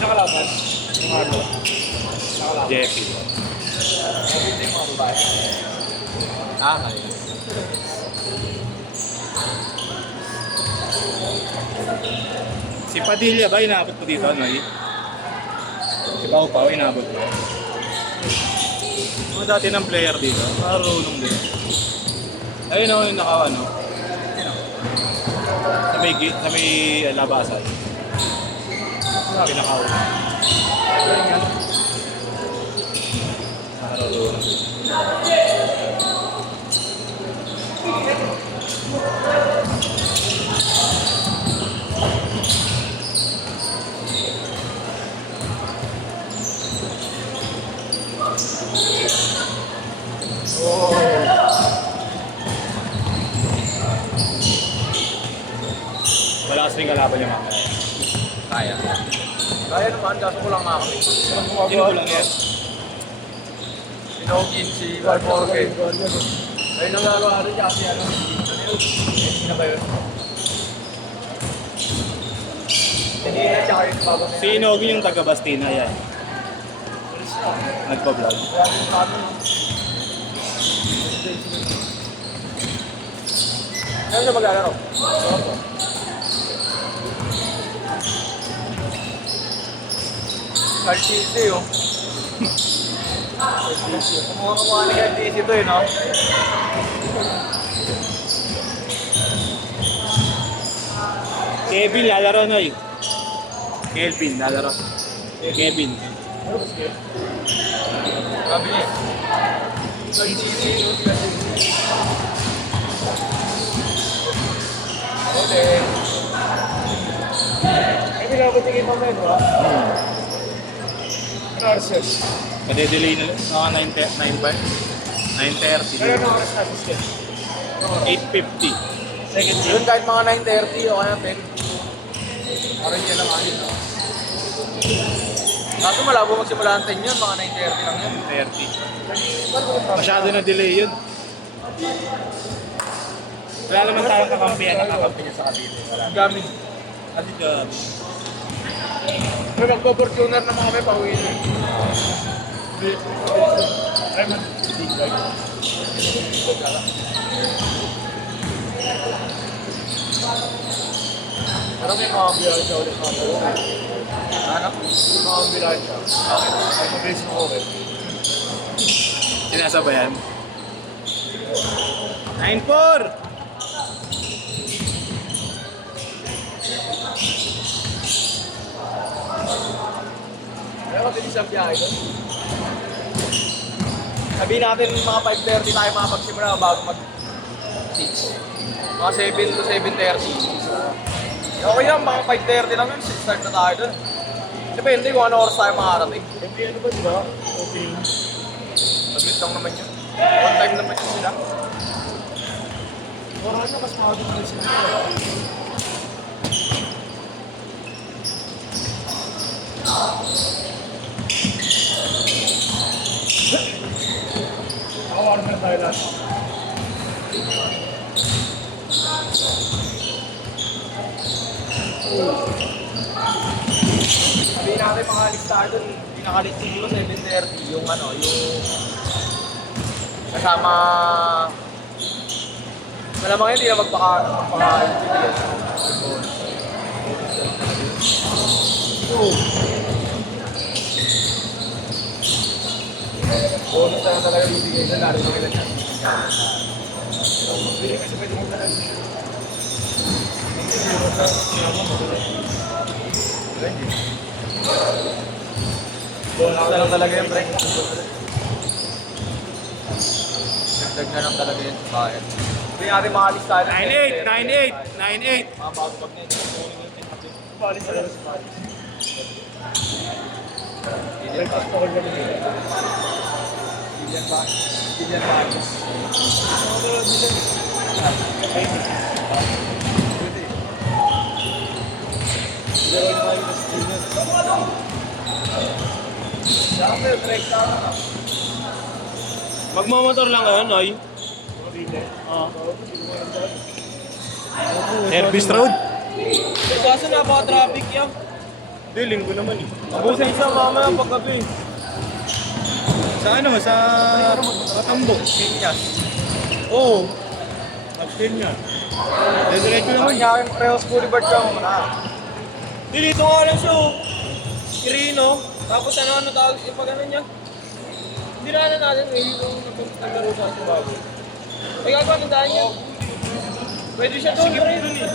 Nakalaban? Jeffy. Okay. Si Padilla ba, inabot mo dito, Noy? Si Pau Pau, inabot mo. Mga dati ng player dito, marunong din. Ayun ako yung naka-ano. Sa may labasan. Pinaka-una. Marunong. Malakas rin kalaban niya mamaya. Kaya. Kaya naman, kaso ko lang makakami. Sino ko lang yan? Sinogin si Valporque. Ayun ang gagawa rin kasi ano. Hindi na ba yun? Hindi na siya kayo bago na Si Inogi yung taga-Bastina yan. Nagpa-vlog. Ano siya maglalaro? Cartese yun. Kumuha ni Cartese ito eh, no? Kevin lalaro, Noy. Kelvin lalaro. Kevin. Sabi niya. Cartese yun. Okay. Ay, pinapatingin mo men, ha? Ano oras yun? Kadedelay na mga 9:30. Ano na oras na system? 8:50. Second game? Yun kahit mga 9:30 o kaya 10. Parang yan lang anin, no? Kaso malabo magsimula ang 10 yun, mga 9:30 lang yun. 30. Masyado na delay yun. Wala naman tayong kakampihan na kakampi niya sa Cavite. Gamit. Kasi ka... Pero mag-fortuner naman kami pauwi na. Ay man, pero may mga biyahe siya ulit mga dalawa. Ano? May mga biyahe siya. Bakit? Ay mabilis mo okay. Sinasabayan. 9-4! Pero mabilis ang biyahe doon. Sabihin natin mga 5:30 tayo makapagsimula bago mag-6. Mga 7 to 7:30. Okay lang, mga 5:30 lang yun. Start na tayo doon. Depende kung ano oras tayo makarating. Ano ba diba? Opening. Saglit lang naman yun. On time naman yun sila. Oras na mas mahagod na sila. Ako na tayo lahat. Sabihin natin mga listahan doon, pinakalit siguro 7:30 yung ano, yung kasama malamang hindi na magpaka-ingredients. Bonus na talaga bibigay na lalo na kailan yan. Hindi kasi pwede mo talaga. Bonus na lang talaga yung break. Dagdag na lang talaga yun sa bayan. Hindi natin makalis tayo. 9-8! 9-8! 9-8! Mga bago-bag na yun. Makalis talaga sa bayan. Breakfast ko rin kami dito. Billion Marcos. Magmamotor lang kayo, Noy. Service road. Kaso napaka-traffic yan. Hindi, linggo naman eh. Abusin sa mamaya paggabi. Sa ano, sa Katambok. Pinyas. Oo. Abstain niya. Diretso naman. Kanya yung Reos Boulevard ka mo na. Dito nga lang siya oh. Irino. Tapos ano tawag yung pag ano niya. Hindi na natin yung naglaro sa ating bago. Ay gagawa ng daan niya. Pwede siya doon. Sige rin eh.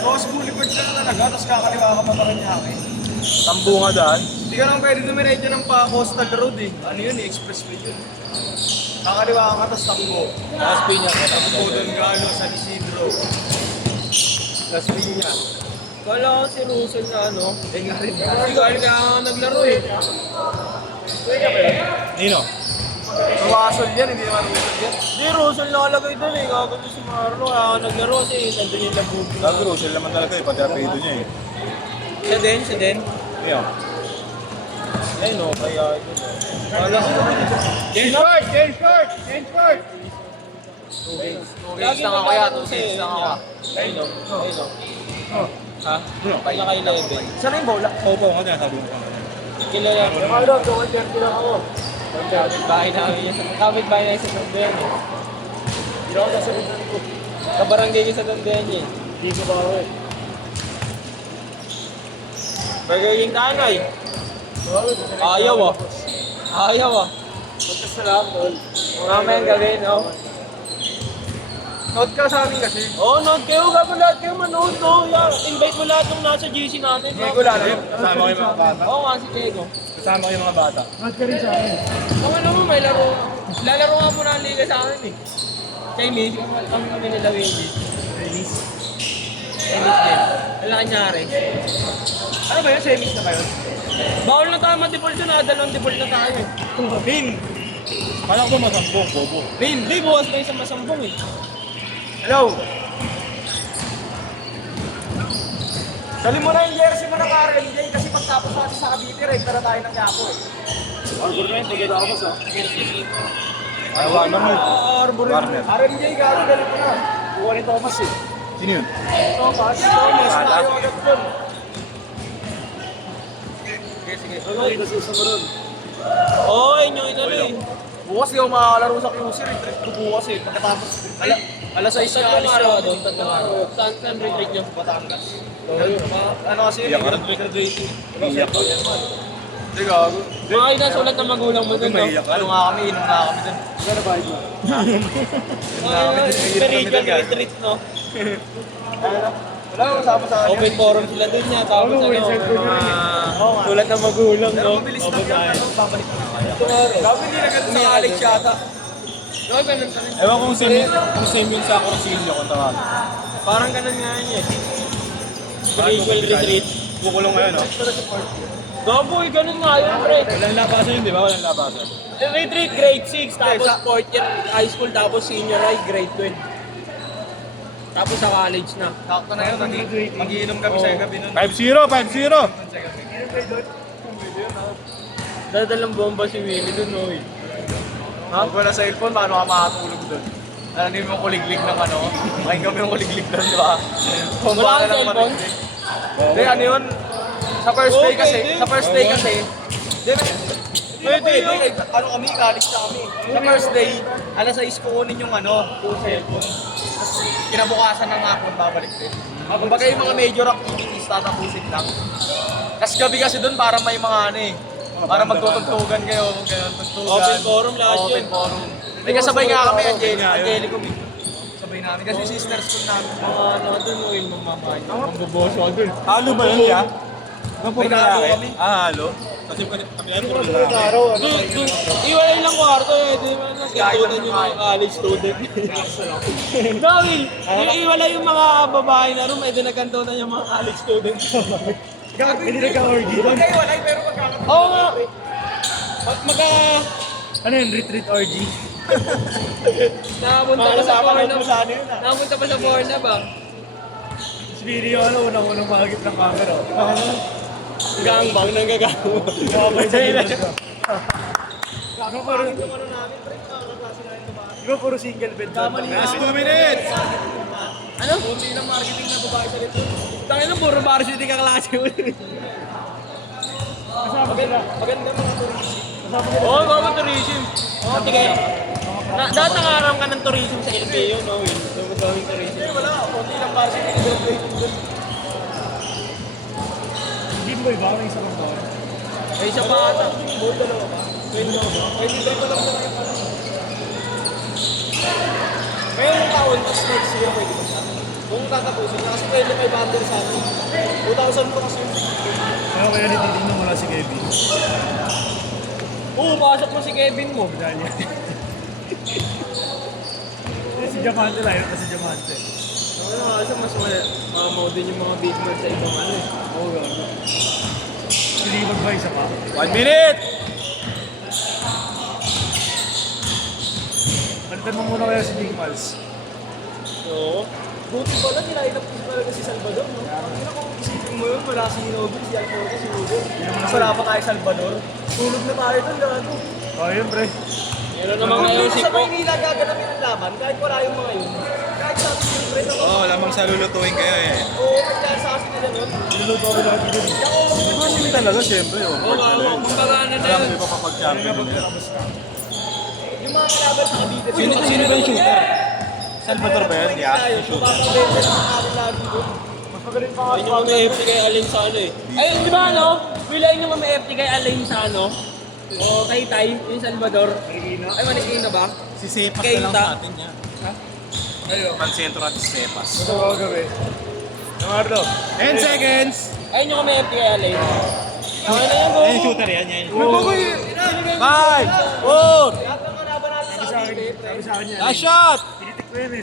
Reos Boulevard ka na talaga. Tapos kakaliwa ka pa rin niya eh. Tambo nga daan. Hindi ka naman pwede dumiretso ng pa-coastal road eh. Ano yun eh, expressway yun. Kakaliwa ka tapos takbo. Tapos pinya ka. Tapos po doon gano, San Isidro. Tapos pinya. Kala ko si Russell na ano. Eh nga rin. Hindi ka naglaro eh. Pwede ba yun? Nino? Russell yan, hindi naman Russell yan. Hindi, Russell nakalagay doon eh. Gagawin si Marlo. Kaya ako naglaro kasi nandun yung labog. Gago, Russell naman talaga eh. Pati apelido niya eh. Siya din. Iya. Ayun o, kaya ito. Kala ko Change short! Lagi na kaya, 2 games na kaya. Ayun o. Ha? Kaya kay Leven. Saan yung bola? Opo, nga sinasabi mo pa. Kilala ko. Ano, 230 lang ako. Kapit-bahay namin yun. Kapit-bahay na yung sa Tandayan eh. Hindi ako nasa rin ko. Kabarangay yung sa Tandayan eh. Hindi ko ba ako eh. Burger King tanay. Ayaw ah. Magkasalamat tol. Mamayang gawin, oh. Note ka sa amin kasi. Oo, note kayo. Gabo lahat kayo manood, no? Invite mo lahat ng nasa GC natin. Diego lang. Kasama ko yung mga bata. Oo nga, si Diego. Kasama ko yung mga bata. Ako naman, may laro. Lalaro nga muna ang liga sa akin eh. Chinese, kami nila Wendy. Chinese din. Wala kanyari. Ano ba yun? Semis na ba yun? Bawal na tayo ma-default yun, dalawang default na tayo eh. Pin! Kala ko ba masambong, bobo? Hindi, bukas na isang masambong eh. Hello! Dali mo na yung jersey mo ng RMJ kasi pagtapos natin sa Cavite, reg na tayo ng Quiapo eh. Arbor na yun, tigil ako sa. Ayawa naman. Arbor Warner. RMJ gano, dali mo na. Buwan ni Thomas eh. Sino yun? Thomas, tayo agad dun. Sige. Dito sa sumunod. Oo, yun yung ito eh. Bukas di ako makakalaro sa QC, retreat ko bukas eh. Pagkatapos, alas 6 na alis na doon. Saan retreat nyo? Batangas. Ano kasi yun, Iyak ka? graduation. Iyak ka. Hindi gago. Mga inasulat ng magulang mo dun, no? Maiyak ka. Ano nga kami, inom na kami dun. Gano ba ito? Spiritual retreat, no? Wala akong kasama sa kanya. Open forum sila dun niya, tapos ano, mga sulat ng magulang, no? Mabilis lang yan, babalik na kaya. Grabe hindi na ganun sa Alex yata. Grabe ganun ka rin. Ewan kung same yun sa Corsilio kung tawag. Parang ganun nga yun eh. Spiritual retreat. Kukulong ngayon, no? Gaboy, ganun nga yun, pre. Walang labasan yun, di ba? Walang labasan. Retreat grade 6, tapos fourth year high school, tapos senior high grade 12. Tapos sa college na. Sakto na yun, mag-iinom kami sa gabi nun. 5-0! Dadalang bomba si Willie dun, no? Ha? Kung wala cellphone, paano ka makatulog dun? Alam mo yung kuliglig ng ano? Kain kami yung kuliglig dun, di ba? Wala kang cellphone? Hindi, ano yun? Sa first day kasi, Pwede yun. Ano kami, college na kami. Sa first day, alas 6 kukunin yung ano, yung cellphone. Tapos kinabukasan ng hapon, babalik din. Kumbaga yung mga major activities, tatapusin lang. Tapos gabi kasi doon para may mga ano eh. Para magtutugtugan kayo, ganun, tugtugan. Open forum lahat yun. Open forum. May kasabay nga kami, Angelico. Sabay namin kasi sisters ko namin. Mga ano doon, yung mamamahay. Ang boboso doon. Halo ba yun, ya? May halo kami. Halo? Kasi kami lang puro lalaki. Iwalay lang kwarto eh, di ba? Nagkatunan yung mga college student. Dawil, iwalay yung mga babae na room, eh, nagkantunan yung mga college student. Hindi nagka-orgy doon. Iwalay pero magkakaroon. Oo nga. Ano yun? Retreat orgy? Nakapunta pa sa Pornhub. Nakapunta pa sa Pornhub ba? Video unang mahagip ng camera. Gangbang nang gagawin. Babay sa ilo. Gagawin ko namin, pre. Nakaklase na rin ito ba? Di ba puro single bed doon? Last 2 minutes! Ano? Kunti lang marketing na babae sa lito. Tangin na, puro varsity ka klase ulit. Maganda mga tourism. Oo, mga tourism. Oo, tigay. Dahil nangaram ka ng tourism sa LBO, no? Will? Gawing tourism. Eh, wala. Kunti lang varsity. Jimboy ba? May isa pang ba? May isa pa ata. Buong dalawa pa. 23 pa lang sa ngayon. Ngayong taon, tapos next year pwede pa siya. Kung tatapusin, kasi 2500 sa atin. 2,000 po kasi yun. Kaya kaya nititignan mo lang si Kevin. Oo, pasok mo si Kevin mo. Medalya. Si Diamante lang yun kasi Diamante. Ano kasi mas modern yung mga big man sa ibang ano eh. Oo, gano'n. Silibag ba isa pa? 1 minute! Palitan mo muna kaya si Big Pals. Oo. Buti pala, nilainap ko talaga si Salvador, no? Hindi na kung isipin mo yun, wala si Nobel, si Alfonso, si Hugo. Wala pa kay Salvador. Tulog na tayo doon, gato. Oh, yun pre. Meron naman ngayon si Sa Pop. Maynila gaganapin ang laban, kahit wala yung mga yun. Kahit sa atin yung friend ako. Oo, lamang sa lulutuin kayo eh. Oo, kahit sa atin nila nun. Niluluto ako lang din. Hindi talaga, siyempre. Oo, kumbaga ano na yun. Di ba kapag champion nila? Yung mga kalaban sa Cavite. Sino ba yung shooter? Salvador ba yun? Hindi ah. Tayo, sumapabente sa mga atin lagi doon. Mas magaling pa Ayun yung may FT kay Alin sa ano eh. Ay, di ba ano? Wilain yung may FT kay Alin sa ano? O kay Tay, yung Salvador. Ay, Marikina ba? Si Sepas Keita. na lang natin yan. Ayun. Pansentro at Sepas. Ito ako gawin. Leonardo. 10 seconds! Ayun yung may FT kay Alin. Okay na yan, go. Ayun, shooter yan. Yan. Oo. 5! 4! Lahat ng kalaban natin sa Cavite. Sabi sa akin yan. Last shot! Tinitik ko yun eh.